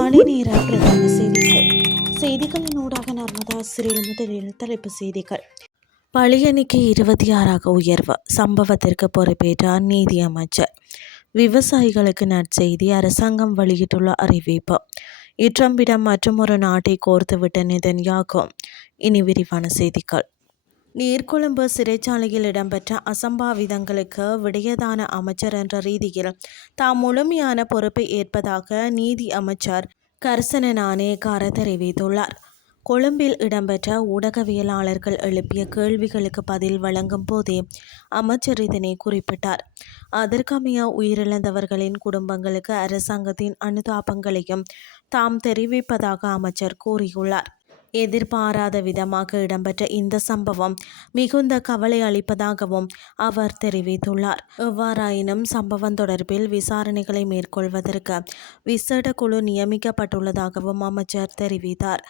காலை நேர பிரதான செய்திகளின் ஊடாக நர்மதா சிறில் முதலில் தலைப்பு செய்திகள். பலி எண்ணிக்கை 26ஆக உயர்வு. சம்பவத்திற்கு பொறுப்பேற்றார் நீதி அமைச்சர். விவசாயிகளுக்கு நற்செய்தி. அரசாங்கம் வெளியிட்டுள்ள அறிவிப்பு. ட்ரம்பிடம் மற்றொரு நாட்டை கோர்த்துவிட்ட நெதன்யாகு. இனி விரிவான செய்திகள். நீர்கொழும்பு சிறைச்சாலையில் இடம்பெற்ற அசம்பாவிதங்களுக்கு விடயதான அமைச்சர் என்ற ரீதியில் தாம் முழுமையான பொறுப்பை ஏற்பதாக நீதி அமைச்சர் கர்சன நாணயக்கார தெரிவித்துள்ளார். கொழும்பில் இடம்பெற்ற ஊடகவியலாளர்கள் எழுப்பிய கேள்விகளுக்கு பதில் வழங்கும் போதே அமைச்சர் இதனை குறிப்பிட்டார். அதற்கமைய உயிரிழந்தவர்களின் குடும்பங்களுக்கு அரசாங்கத்தின் அனுதாபங்களையும் தாம் தெரிவிப்பதாக அமைச்சர் கூறியுள்ளார். எதிர்பாராத விதமாக இடம்பெற்ற இந்த சம்பவம் மிகுந்த கவலை அளிப்பதாகவும் அவர் தெரிவித்துள்ளார். எவ்வாறாயினும் சம்பவம் தொடர்பில் விசாரணைகளை மேற்கொள்வதற்கு விசேட குழு நியமிக்கப்பட்டுள்ளதாகவும் அமைச்சர் தெரிவித்தார்.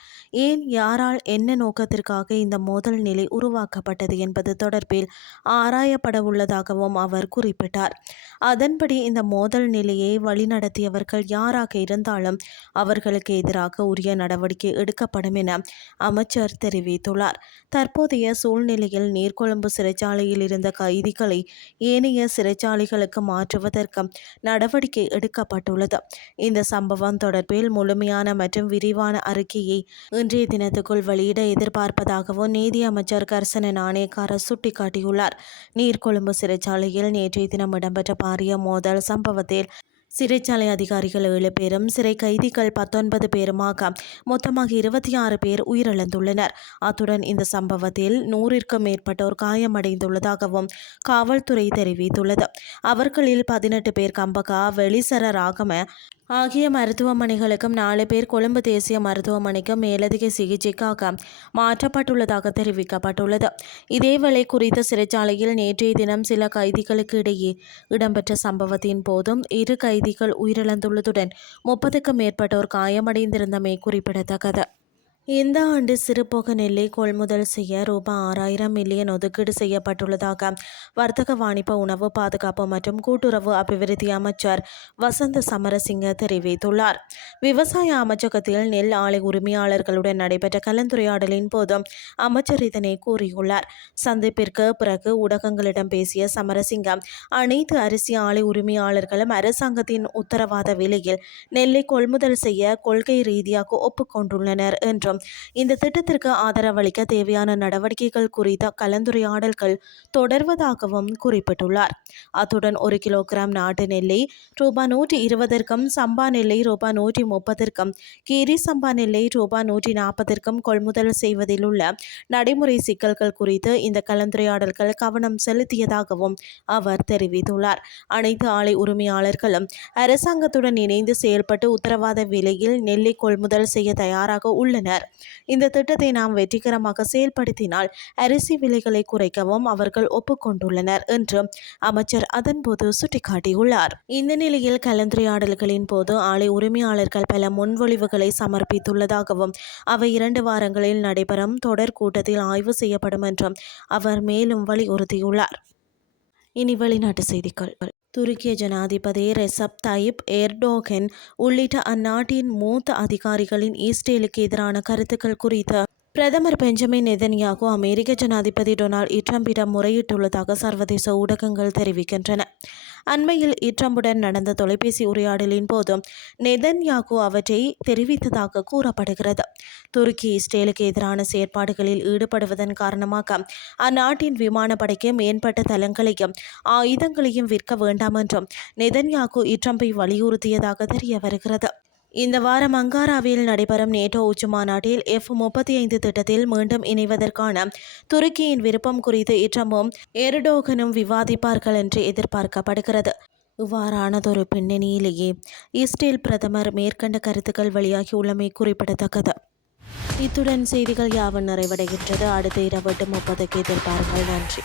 ஏன், யாரால், என்ன நோக்கத்திற்காக இந்த மோதல் நிலை உருவாக்கப்பட்டது என்பது தொடர்பில் ஆராயப்பட உள்ளதாகவும் அவர் குறிப்பிட்டார். அதன்படி இந்த மோதல் நிலையை வழிநடத்தியவர்கள் யாராக இருந்தாலும் அவர்களுக்கு எதிராக உரிய நடவடிக்கை எடுக்கப்படும் என அமைச்சர் தெரிவித்துள்ளார். தற்போதைய சூழ்நிலையில் நீர்கொழும்பு சிறைச்சாலையில் இருந்த கைதிகளை ஏனைய சிறைச்சாலைகளுக்கு மாற்றுவதற்கு நடவடிக்கை எடுக்கப்பட்டுள்ளது. இந்த சம்பவம் தொடர்பில் முழுமையான மற்றும் விரிவான அறிக்கையை இன்றைய தினத்துக்குள் வெளியிட எதிர்பார்ப்பதாகவும் நீதி அமைச்சர் கர்சன நாணயக்கார சுட்டிக்காட்டியுள்ளார். நீர்கொழும்பு சிறைச்சாலையில் நேற்றைய தினம் இடம்பெற்ற பாரிய மோதல் சம்பவத்தில் சிறைச்சாலை அதிகாரிகள் 7 பேரும் சிறை கைதிகள் 19 பேருமாக மொத்தமாக 26 பேர் உயிரிழந்துள்ளனர். அத்துடன் இந்த சம்பவத்தில் 100ற்கும் மேற்பட்டோர் காயமடைந்துள்ளதாகவும் காவல்துறை தெரிவித்துள்ளது. அவர்களில் 18 பேர் கம்பகா, வெளிசர ராகம ஆகிய மருத்துவமனைகளுக்கும் 4 பேர் கொழும்பு தேசிய மருத்துவமனைக்கும் மேலதிக சிகிச்சைக்காக மாற்றப்பட்டுள்ளதாக தெரிவிக்கப்பட்டுள்ளது. இதேவேளை குறித்த சிறைச்சாலையில் நேற்றைய தினம் சில கைதிகளுக்கு இடையே இடம்பெற்ற சம்பவத்தின் போதும் 2 கைதிகள் உயிரிழந்துள்ளதுடன் 30க்கும் மேற்பட்டோர் காயமடைந்திருந்தமை குறிப்பிடத்தக்கது. இந்த ஆண்டு சிறுபோக நெல்லை கொள்முதல் செய்ய ரூபாய் 6000 மில்லியன் ஒதுக்கீடு செய்யப்பட்டுள்ளதாக வர்த்தக வாணிப உணவு பாதுகாப்பு மற்றும் கூட்டுறவு அபிவிருத்தி அமைச்சர் வசந்த சமரசிங்க தெரிவித்துள்ளார். விவசாய அமைச்சகத்தில் நெல் ஆலை உரிமையாளர்களுடன் நடைபெற்ற கலந்துரையாடலின் போது அமைச்சர் இதனை கூறியுள்ளார். சந்திப்பிற்கு பிறகு ஊடகங்களிடம் பேசிய சமரசிங்கம், அனைத்து அரிசி ஆலை உரிமையாளர்களும் அரசாங்கத்தின் உத்தரவாத விலையில் நெல்லை கொள்முதல் செய்ய கொள்கை ரீதியாக ஒப்புக்கொண்டுள்ளனர் என்றும் இந்த திட்டத்திற்கு ஆதரவளிக்க தேவையான நடவடிக்கைகள் குறித்த கலந்துரையாடல்கள் தொடர்வதாகவும் குறிப்பிட்டுள்ளார். அத்துடன் 1 கிலோகிராம் நாட்டு நெல்லை ரூபாய் 120ற்கும், சம்பா நெல்லை ரூபாய் 130ற்கும், கீரி சம்பா நெல்லை ரூபாய் 140ற்கும் கொள்முதல் செய்வதில் உள்ள நடைமுறை சிக்கல்கள் குறித்து இந்த கலந்துரையாடல்கள் கவனம் செலுத்தியதாகவும் அவர் தெரிவித்துள்ளார். அனைத்து ஆலை உரிமையாளர்களும் அரசாங்கத்துடன் இணைந்து செயல்பட்டு உத்தரவாத விலையில் நெல்லை கொள்முதல் செய்ய தயாராக உள்ளனர். இந்த திட்டத்தை நாம் வெற்றிகரமாக செயல்படுத்தினால் அரிசி விலைகளை குறைக்கவும் அவர்கள் ஒப்புக்கொண்டுள்ளனர் என்று அமைச்சர் அதன்போது சுட்டிக்காட்டியுள்ளார். இந்த நிலையில் கலந்துரையாடல்களின் போது ஆலை உரிமையாளர்கள் பல முன்மொழிவுகளை சமர்ப்பித்துள்ளதாகவும் அவை 2 வாரங்களில் நடைபெறும் தொடர் கூட்டத்தில் ஆய்வு செய்யப்படும் என்றும் அவர் மேலும் வலியுறுத்தியுள்ளார். இனி வெளிநாட்டு செய்திகள். துருக்கிய ஜனாதிபதி ரெசப் தயிப் எர்டோகன் உள்ளிட்ட அந்நாட்டின் மூத்த அதிகாரிகளின் இஸ்ரேலுக்கு எதிரான கருத்துக்கள் குறித்து பிரதமர் பெஞ்சமின் நெதன்யாகு அமெரிக்க ஜனாதிபதி டொனால்ட் ட்ரம்பிடம் முறையிட்டுள்ளதாக சர்வதேச ஊடகங்கள் தெரிவிக்கின்றன. அண்மையில் ட்ரம்புடன் நடந்த தொலைபேசி உரையாடலின் போதும் நெதன்யாகு அவற்றை தெரிவித்ததாக கூறப்படுகிறது. துருக்கி இஸ்ரேலுக்கு எதிரான செயற்பாடுகளில் ஈடுபடுவதன் காரணமாக அந்நாட்டின் விமானப்படைக்கு மேம்பட்ட தளங்களையும் ஆயுதங்களையும் விற்க வேண்டாம் என்றும் நெதன்யாகு ட்ரம்பை வலியுறுத்தியதாக தெரிய வருகிறது. இந்த வாரம் அங்காராவில் நடைபெறும் நேட்டோ உச்சிமாநாட்டில் F-35 திட்டத்தில் மீண்டும் இணைவதற்கான துருக்கியின் விருப்பம் குறித்து ட்ரம்பும் எர்டோகனும் விவாதிப்பார்கள் என்று எதிர்பார்க்கப்படுகிறது. இவ்வாறானதொரு பின்னணியிலேயே இஸ்ரேல் பிரதமர் மேற்கண்ட கருத்துக்கள் வெளியாகியுள்ளமை குறிப்பிடத்தக்கது. இத்துடன் செய்திகள் யாவும் நிறைவடைகின்றது. அடுத்த இரவு 8:30 எதிர்பாருங்கள். நன்றி.